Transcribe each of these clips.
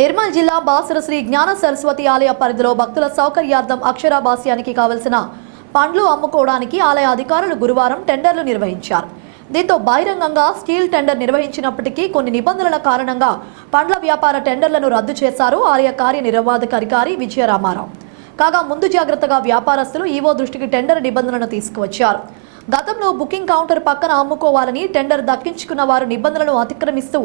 నిర్మల్ జిల్లా బాసర శ్రీ జ్ఞాన సరస్వతి ఆలయ పరిధిలో భక్తుల సౌకర్యార్థం అక్షరాభ్యాసానికి కావలసిన పండ్లు అమ్ముకోవడానికి ఆలయ అధికారులు గురువారం టెండర్లు నిర్వహించారు. దీంతో బహిరంగంగా స్టీల్ టెండర్ నిర్వహించినప్పటికీ కొన్ని నిబంధనల కారణంగా పండ్ల వ్యాపార టెండర్లను రద్దు చేశారు ఆలయ కార్యనిర్వాహకాధికారి విజయరామారావు. కాగా ముందు జాగ్రత్తగా వ్యాపారస్తులు ఈవో దృష్టికి టెండర్ నిబంధనలను తీసుకువచ్చారు. గతంలో బుకింగ్ కౌంటర్ పక్కన అమ్ముకోవాలని టెండర్ దక్కించుకున్న వారు నిబంధనలను అతిక్రమిస్తూ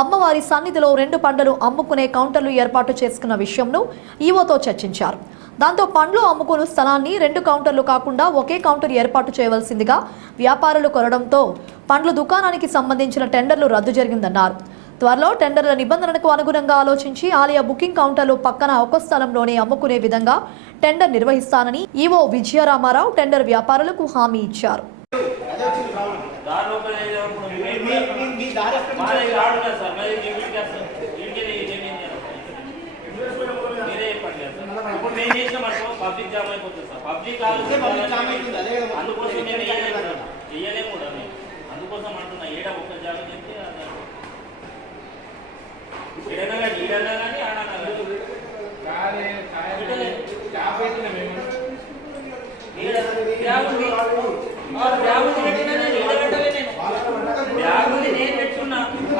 అమ్మవారి సన్నిధిలో 2 పండ్లను అమ్ముకునే కౌంటర్లు ఏర్పాటు చేసుకున్న విషయంను ఈవోతో చర్చించారు. దాంతో పండ్లు అమ్ముకునే స్థలాన్ని 2 కౌంటర్లు కాకుండా ఒకే కౌంటర్ ఏర్పాటు చేయవలసిందిగా వ్యాపారులు కోరడంతో పండ్ల దుకాణానికి సంబంధించిన టెండర్లు రద్దు జరిగిందన్నారు. త్వరలో టెండర్ల నిబంధనలకు అనుగుణంగా ఆలోచించి ఆలయ బుకింగ్ కౌంటర్లు పక్కన ఒక స్థలంలోనే అమ్ముకునే విధంగా టెండర్ నిర్వహిస్తానని ఈవో విజయరామారావు టెండర్ వ్యాపారులకు హామీ ఇచ్చారు.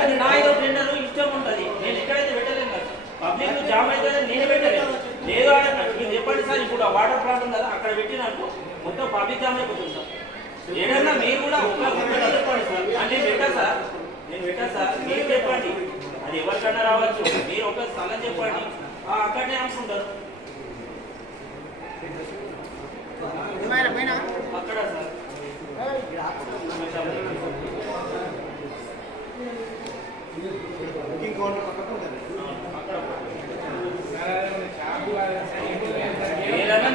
అది నా ఏదో టెండర్ ఇష్టం ఉంటుంది. నేను ఎక్కడైతే పెట్టలేను కదా, పబ్లిక్ జామ్ అయితే నేను పెట్టలేను. లేదు మీరు చెప్పండి సార్, ఇప్పుడు వాటర్ ప్లాంట్ ఉంది కదా, అక్కడ పెట్టినట్టు మొత్తం పబ్లిక్ జామ్ అయిపోతుంది సార్. ఏదన్నా మీరు కూడా చెప్పండి సార్, నేను పెట్టా సార్, మీరు చెప్పండి, అది ఎవరికన్నా రావచ్చు. మీరు ఒక స్థలం చెప్పండి, అక్కడనే అనుకుంటారు అక్కడ సార్.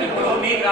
ఇప్పుడు మీకు